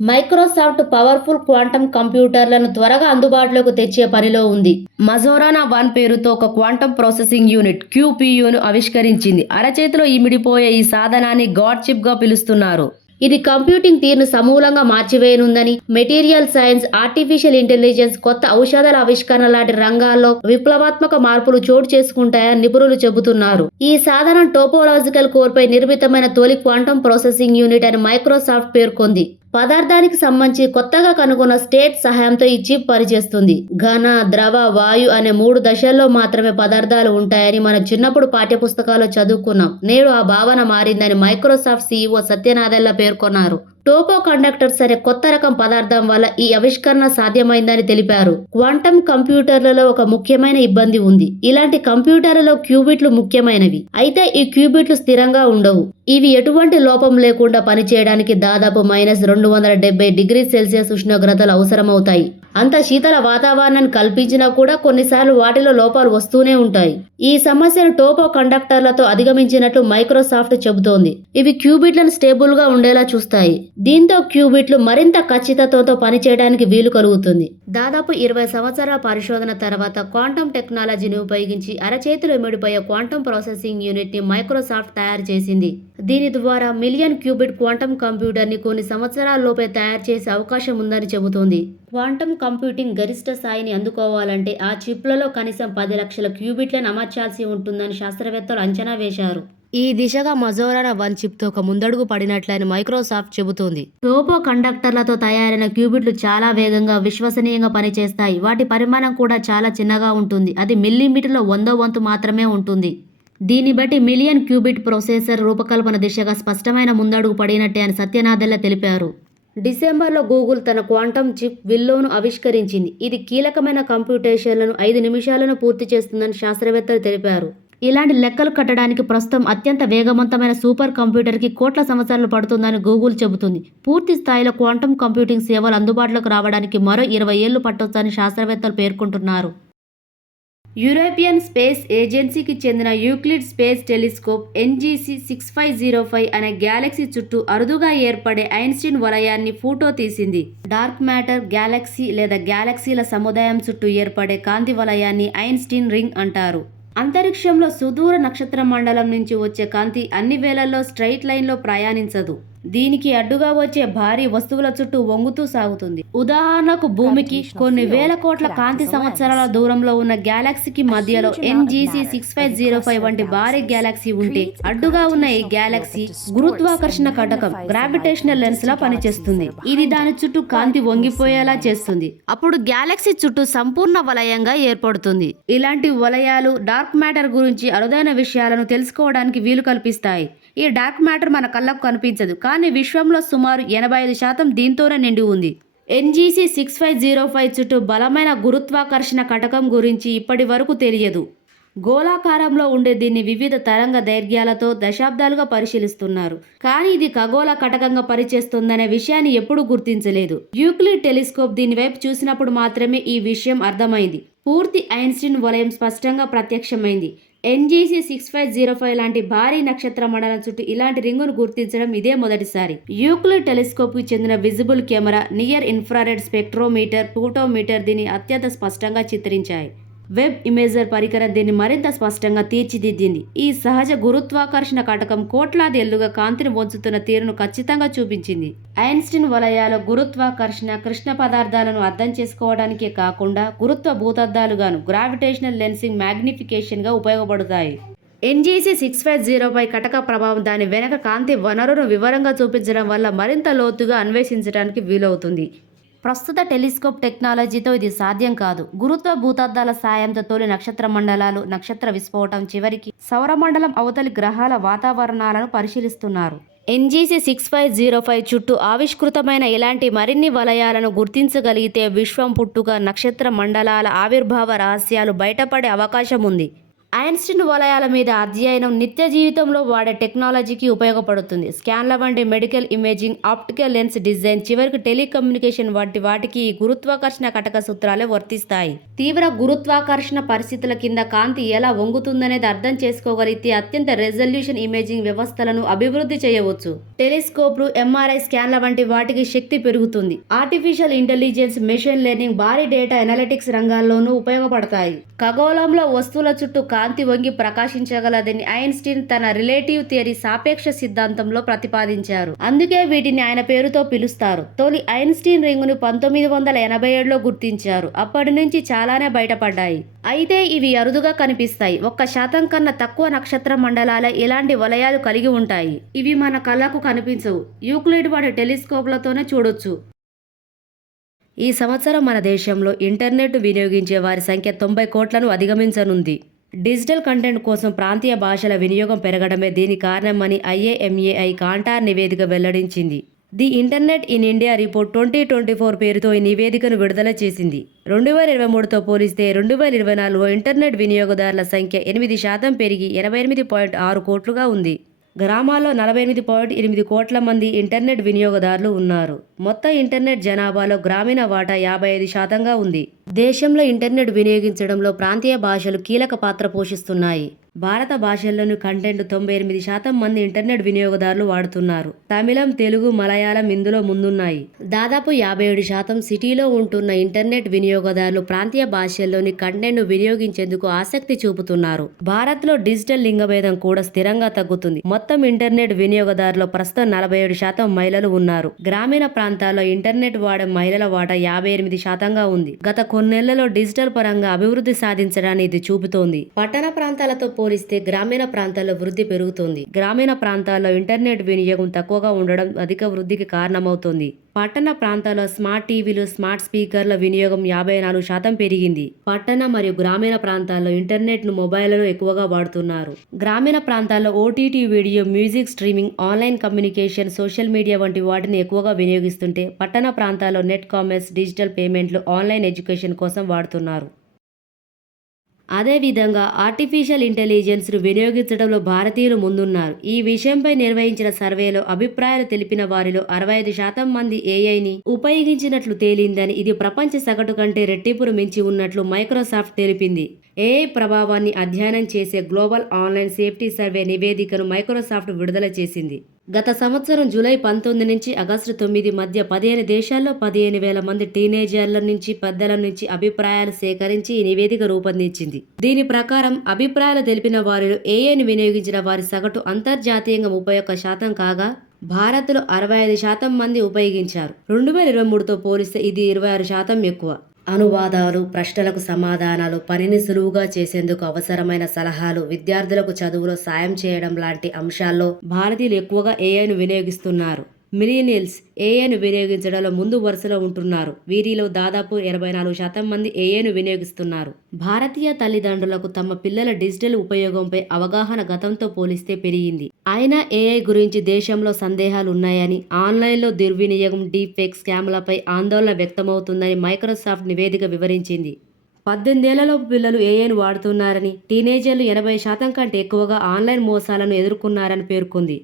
Microsoft powerful quantum కంప్యూటర్లను త్వరగా అందుబాటులోకి తెచ్చే పనిలో ఉంది. మజోరానా 1 పేరుతో ఒక క్వాంటం ప్రాసెసింగ్ యూనిట్ QPUను ఆవిష్కరించింది. అరచేతిలో ఇమిడిపోయే ఈ సాధనాన్ని గాడ్ చిప్ గా పిలుస్తున్నారు. ఇది కంప్యూటింగ్ తీరును సమూలంగా మార్చివేయనుందని, మెటీరియల్ సైన్స్, ఆర్టిఫిషియల్ ఇంటెలిజెన్స్, కొత్త ఔషధాల ఆవిష్కరణ లాంటి రంగాల్లో విప్లవాత్మక మార్పులు చోటు చేసుకుంటాయని నిపుణులు చెబుతున్నారు. ఈ సాధనం టోపోలాజికల్ కోర్పై నిర్మితమైన తొలి క్వాంటం ప్రాసెసింగ్ యూనిట్ అని మైక్రోసాఫ్ట్ పేర్కొంది. పదార్థానికి సంబంధించి కొత్తగా కనుగొన్న స్టేట్ సహాయంతో ఈ చిప్ పనిచేస్తుంది. ఘన, ద్రవ, వాయు అనే 3 దశల్లో మాత్రమే పదార్థాలు ఉంటాయని మనం చిన్నప్పుడు పాఠ్యపుస్తకాల్లో చదువుకున్నాం. నేడు ఆ భావన మారిందని మైక్రోసాఫ్ట్ CEO సత్య నాదెల్ల పేర్కొన్నారు. టోపో కండక్టర్స్ అనే కొత్త రకం పదార్థం వల్ల ఈ ఆవిష్కరణ సాధ్యమైందని తెలిపారు. క్వాంటం కంప్యూటర్లలో ఒక ముఖ్యమైన ఇబ్బంది ఉంది. ఇలాంటి కంప్యూటర్లలో క్యూబిట్లు ముఖ్యమైనవి. అయితే ఈ క్యూబిట్లు స్థిరంగా ఉండవు. ఇవి ఎటువంటి లోపం లేకుండా పనిచేయడానికి దాదాపు -270°C ఉష్ణోగ్రతలు అవసరమవుతాయి. అంత శీతల వాతావరణాన్ని కల్పించినా కూడా కొన్నిసార్లు వాటిలో లోపాలు వస్తూనే ఉంటాయి. ఈ సమస్యను టోపో కండక్టర్లతో అధిగమించినట్లు మైక్రోసాఫ్ట్ చెబుతోంది. ఇవి క్యూబిట్లను స్టేబుల్ గా ఉండేలా చూస్తాయి. దీంతో క్యూబిట్లు మరింత ఖచ్చితత్వంతో పనిచేయడానికి వీలు కలుగుతుంది. దాదాపు 20 సంవత్సరాల పరిశోధన తర్వాత క్వాంటం టెక్నాలజీని ఉపయోగించి అరచేతిలో ఇమిడిపోయే క్వాంటం ప్రాసెసింగ్ యూనిట్ ని మైక్రోసాఫ్ట్ తయారు చేసింది. దీని ద్వారా మిలియన్ క్యూబిట్ క్వాంటం కంప్యూటర్ ని కొన్ని సంవత్సరాల లోపే తయారు చేసే అవకాశం ఉందని చెబుతోంది. క్వాంటం కంప్యూటింగ్ గరిష్ట స్థాయిని అందుకోవాలంటే ఆ చిప్లలో కనీసం 10 లక్షల క్యూబిట్లను అమర్చాల్సి ఉంటుందని శాస్త్రవేత్తలు అంచనా వేశారు. ఈ దిశగా మజోరానా 1 చిప్తో ఒక ముందడుగు పడినట్లని మైక్రోసాఫ్ట్ చెబుతోంది. టోపో కండక్టర్లతో తయారైన క్యూబిట్లు చాలా వేగంగా, విశ్వసనీయంగా పనిచేస్తాయి. వాటి పరిమాణం కూడా చాలా చిన్నగా ఉంటుంది. అది మిల్లీమీటర్లో 100వ వంతు మాత్రమే ఉంటుంది. దీన్ని బట్టి మిలియన్ క్యూబిట్ ప్రొసెసర్ రూపకల్పన దిశగా స్పష్టమైన ముందడుగు పడినట్టే అని సత్య నాదెల్ల తెలిపారు. డిసెంబర్లో గూగుల్ తన క్వాంటం చిప్ విల్లోను ఆవిష్కరించింది. ఇది కీలకమైన కంప్యూటేషన్లను 5 నిమిషాలను పూర్తి చేస్తుందని శాస్త్రవేత్తలు తెలిపారు. ఇలాంటి లెక్కలు కట్టడానికి ప్రస్తుతం అత్యంత వేగవంతమైన సూపర్ కంప్యూటర్కి కోట్ల సంవత్సరాలు పడుతుందని గూగుల్ చెబుతుంది. పూర్తి స్థాయిలో క్వాంటం కంప్యూటింగ్ సేవలు అందుబాటులోకి రావడానికి మరో 20 ఏళ్లు పట్టొచ్చని శాస్త్రవేత్తలు పేర్కొంటున్నారు. యూరోపియన్ స్పేస్ ఏజెన్సీకి చెందిన యూక్లిడ్ స్పేస్ టెలిస్కోప్ NGC 6505 అనే గ్యాలక్సీ చుట్టూ అరుదుగా ఏర్పడే ఐన్స్టీన్ వలయాన్ని ఫోటో తీసింది. డార్క్ మ్యాటర్ గ్యాలక్సీ లేదా గ్యాలక్సీల సముదాయం చుట్టూ ఏర్పడే కాంతి వలయాన్ని ఐన్స్టీన్ రింగ్ అంటారు. అంతరిక్షంలో సుదూర నక్షత్ర మండలం నుంచి వచ్చే కాంతి అన్ని వేళల్లో స్ట్రైట్ లైన్లో ప్రయాణించదు. దీనికి అడ్డుగా వచ్చే భారీ వస్తువుల చుట్టూ వంగుతూ సాగుతుంది. ఉదాహరణకు భూమికి కొన్ని వేల కోట్ల కాంతి సంవత్సరాల దూరంలో ఉన్న గ్యాలక్సీకి మధ్యలో NGC 6505 వంటి భారీ గ్యాలక్సీ ఉంటే అడ్డుగా ఉన్న ఈ గ్యాలక్సీ గురుత్వాకర్షణ కటకం గ్రావిటేషనల్ లెన్స్ లా పనిచేస్తుంది. ఇది దాని చుట్టూ కాంతి వంగిపోయేలా చేస్తుంది. అప్పుడు గ్యాలక్సీ చుట్టూ సంపూర్ణ వలయంగా ఏర్పడుతుంది. ఇలాంటి వలయాలు డార్క్ మ్యాటర్ గురించి అరుదైన విషయాలను తెలుసుకోవడానికి వీలు కల్పిస్తాయి. ఈ డార్క్ మ్యాటర్ మన కళ్ళకు కనిపించదు, కానీ విశ్వంలో సుమారు 85% దీంతోనే నిండి ఉంది. NGC 6505 చుట్టూ బలమైన గురుత్వాకర్షణ కటకం గురించి ఇప్పటి వరకు తెలియదు. గోళాకారంలో ఉండే దీన్ని వివిధ తరంగ దైర్ఘ్యాలతో దశాబ్దాలుగా పరిశీలిస్తున్నారు. కానీ ఇది ఖగోళ కటకంగా పనిచేస్తుందనే విషయాన్ని ఎప్పుడూ గుర్తించలేదు. యూక్లిడ్ టెలిస్కోప్ దీని వైపు చూసినప్పుడు మాత్రమే ఈ విషయం అర్థమైంది. పూర్తి ఐన్స్టీన్ వలయం స్పష్టంగా ప్రత్యక్షమైంది. NGC 6505 లాంటి భారీ నక్షత్ర మండలం చుట్టూ ఇలాంటి రింగును గుర్తించడం ఇదే మొదటిసారి. యూక్లిడ్ టెలిస్కోప్కి చెందిన visible camera, near infrared spectrometer, photometer దీన్ని అత్యంత స్పష్టంగా చిత్రించాయి. వెబ్ ఇమేజర్ పరికరం దీన్ని మరింత స్పష్టంగా తీర్చిదిద్దింది. ఈ సహజ గురుత్వాకర్షణ కటకం కోట్లాది ఏళ్లుగా కాంతిని వంచుతున్న తీరును ఖచ్చితంగా చూపించింది. ఐన్స్టీన్ వలయాలు గురుత్వాకర్షణ, కృష్ణ పదార్థాలను అర్థం చేసుకోవడానికే కాకుండా గురుత్వ భూతద్దాలుగాను గ్రావిటేషనల్ లెన్సింగ్ మ్యాగ్నిఫికేషన్ గా ఉపయోగపడతాయి. NGC 6505 కటక ప్రభావం దాని వెనక కాంతి వనరును వివరంగా చూపించడం వల్ల మరింత లోతుగా అన్వేషించడానికి వీలవుతుంది. ప్రస్తుత టెలిస్కోప్ టెక్నాలజీతో ఇది సాధ్యం కాదు. గురుత్వ భూతద్దాల సాయంతో తొలి నక్షత్ర మండలాలు, నక్షత్ర విస్ఫోటం, చివరికి సౌరమండలం అవతలి గ్రహాల వాతావరణాలను పరిశీలిస్తున్నారు. NGC 6505 చుట్టూ ఆవిష్కృతమైన ఇలాంటి మరిన్ని వలయాలను గుర్తించగలిగితే విశ్వం పుట్టుక, నక్షత్ర మండలాల ఆవిర్భావ రహస్యాలు బయటపడే అవకాశం ఉంది. ఐన్స్టీన్ వలయాల మీద అధ్యయనం నిత్య జీవితంలో వాడే టెక్నాలజీకి ఉపయోగపడుతుంది. స్కాన్ల వంటి medical imaging, optical lens design, చివరికి టెలికమ్యూనికేషన్ వంటి వాటికి ఈ గురుత్వాకర్షణ కటక సూత్రాలే వర్తిస్తాయి. తీవ్ర గురుత్వాకర్షణ పరిస్థితుల కింద కాంతి ఎలా వంగుతుందనేది అర్థం చేసుకోగలిగితే అత్యంత రెజల్యూషన్ ఇమేజింగ్ వ్యవస్థలను అభివృద్ధి చేయవచ్చు. టెలిస్కోప్లు, ఎంఆర్ఐ స్కాన్ల వంటి వాటికి శక్తి పెరుగుతుంది. ఆర్టిఫిషియల్ ఇంటెలిజెన్స్, మెషిన్ లెర్నింగ్, భారీ డేటా ఎనాలిటిక్స్ రంగాల్లోనూ ఉపయోగపడతాయి. ఖగోళంలో వస్తువుల చుట్టూ కాంతి వంగి ప్రకాశించగలదని ఐన్స్టీన్ తన రిలేటివ్ థియరీ సాపేక్ష సిద్ధాంతంలో ప్రతిపాదించారు. అందుకే వీటిని ఆయన పేరుతో పిలుస్తారు. తొలి ఐన్స్టీన్ రింగును 1987లో గుర్తించారు. అప్పటి నుంచి చాలానే బయటపడ్డాయి. అయితే ఇవి అరుదుగా కనిపిస్తాయి. 1% కన్నా తక్కువ నక్షత్ర మండలాలే ఇలాంటి వలయాలు కలిగి ఉంటాయి. ఇవి మన కళ్ళకు కనిపించవు. యూక్లిడ్ వాడి టెలిస్కోప్లతోనే చూడొచ్చు. ఈ సంవత్సరం మన దేశంలో ఇంటర్నెట్ వినియోగించే వారి సంఖ్య 90 కోట్లను అధిగమించనుంది. డిజిటల్ కంటెంట్ కోసం ప్రాంతీయ భాషల వినియోగం పెరగడమే దీనికి కారణమని IAMAI కాంటార్ నివేదిక వెల్లడించింది. The internet in India report 2024 పేరుతో ఈ నివేదికను విడుదల చేసింది. 2023తో పోలిస్తే 2024లో ఇంటర్నెట్ వినియోగదారుల సంఖ్య 8% పెరిగి 88.6 కోట్లుగా ఉంది. గ్రామాల్లో 48.8 కోట్ల మంది ఇంటర్నెట్ వినియోగదారులు ఉన్నారు. మొత్తం ఇంటర్నెట్ జనాభాలో గ్రామీణ వాటా 55%గా ఉంది. దేశంలో ఇంటర్నెట్ వినియోగించడంలో ప్రాంతీయ భాషలు కీలక పాత్ర పోషిస్తున్నాయి. భారత భాషల్లోని కంటెంట్ 98% మంది ఇంటర్నెట్ వినియోగదారులు వాడుతున్నారు. తమిళం, తెలుగు, మలయాళం ఇందులో ముందున్నాయి. దాదాపు 57% సిటీలో ఉంటున్న ఇంటర్నెట్ వినియోగదారులు ప్రాంతీయ భాషల్లోని కంటెంట్ను వినియోగించేందుకు ఆసక్తి చూపుతున్నారు. భారత్లో డిజిటల్ లింగభేదం కూడా స్థిరంగా తగ్గుతుంది. మొత్తం ఇంటర్నెట్ వినియోగదారులో ప్రస్తుతం 47% మహిళలు ఉన్నారు. గ్రామీణ ప్రాంతాల్లో ఇంటర్నెట్ వాడే మహిళల వాటా 58%గా ఉంది. గత కొన్నేళ్లలో డిజిటల్ పరంగా అభివృద్ధి సాధించడాన్ని ఇది చూపుతోంది. పట్టణ ప్రాంతాలతో పోలిస్తే గ్రామీణ ప్రాంతాల్లో వృద్ధి పెరుగుతోంది. గ్రామీణ ప్రాంతాల్లో ఇంటర్నెట్ వినియోగం తక్కువగా ఉండడం అధిక వృద్ధికి కారణమవుతోంది. పట్టణ ప్రాంతాల్లో స్మార్ట్ టీవీలు, స్మార్ట్ స్పీకర్ల వినియోగం 54% పెరిగింది. పట్టణ మరియు గ్రామీణ ప్రాంతాల్లో ఇంటర్నెట్ను మొబైల్లో ఎక్కువగా వాడుతున్నారు. గ్రామీణ ప్రాంతాల్లో OTT video, music streaming, online communication, social media వంటి వాటిని ఎక్కువగా వినియోగిస్తుంటే పట్టణ ప్రాంతాల్లో నెట్ కామర్స్, డిజిటల్ పేమెంట్లు, ఆన్లైన్ ఎడ్యుకేషన్ కోసం వాడుతున్నారు. అదేవిధంగా ఆర్టిఫిషియల్ ఇంటెలిజెన్స్ను వినియోగించడంలో భారతీయులు ముందున్నారు. ఈ విషయంపై నిర్వహించిన సర్వేలో అభిప్రాయాలు తెలిపిన వారిలో 65% మంది AIని ఉపయోగించినట్లు తేలిందని, ఇది ప్రపంచ సగటు కంటే రెట్టింపును మించి ఉన్నట్లు మైక్రోసాఫ్ట్ తెలిపింది. AI ప్రభావాన్ని అధ్యయనం చేసే గ్లోబల్ ఆన్లైన్ సేఫ్టీ సర్వే నివేదికను మైక్రోసాఫ్ట్ విడుదల చేసింది. గత సంవత్సరం జూలై 19 నుంచి ఆగస్టు 9 మధ్య 15 దేశాల్లో 15,000 మంది టీనేజర్ల నుంచి పెద్దల నుంచి అభిప్రాయాలు సేకరించి ఈ నివేదిక రూపొందించింది. దీని ప్రకారం అభిప్రాయాలు తెలిపిన వారిలో AIని వినియోగించిన వారి సగటు అంతర్జాతీయంగా 31% కాగా భారత్లో 65% మంది ఉపయోగించారు. 2023తో పోలిస్తే ఇది 26% ఎక్కువ. అనువాదాలు, ప్రశ్నలకు సమాధానాలు, పనిని సులువుగా చేసేందుకు అవసరమైన సలహాలు, విద్యార్థులకు చదువులో సాయం చేయడం లాంటి అంశాల్లో భారతీయులు ఎక్కువగా AIను వినియోగిస్తున్నారు. మిలీనియల్స్ AIను వినియోగించడంలో ముందు వరుసలో ఉంటున్నారు. వీరిలో దాదాపు 84% మంది AIను వినియోగిస్తున్నారు. భారతీయ తల్లిదండ్రులకు తమ పిల్లల డిజిటల్ ఉపయోగంపై అవగాహన గతంతో పోలిస్తే పెరిగింది. అయినా AI గురించి దేశంలో సందేహాలు ఉన్నాయని, ఆన్లైన్లో దుర్వినియోగం, డీప్ ఫేక్ స్కామ్లపై ఆందోళన వ్యక్తమవుతుందని మైక్రోసాఫ్ట్ నివేదిక వివరించింది. 18 ఏళ్లలోపు పిల్లలు AIను వాడుతున్నారని, టీనేజర్లు 80% కంటే ఎక్కువగా ఆన్లైన్ మోసాలను ఎదుర్కొన్నారని పేర్కొంది.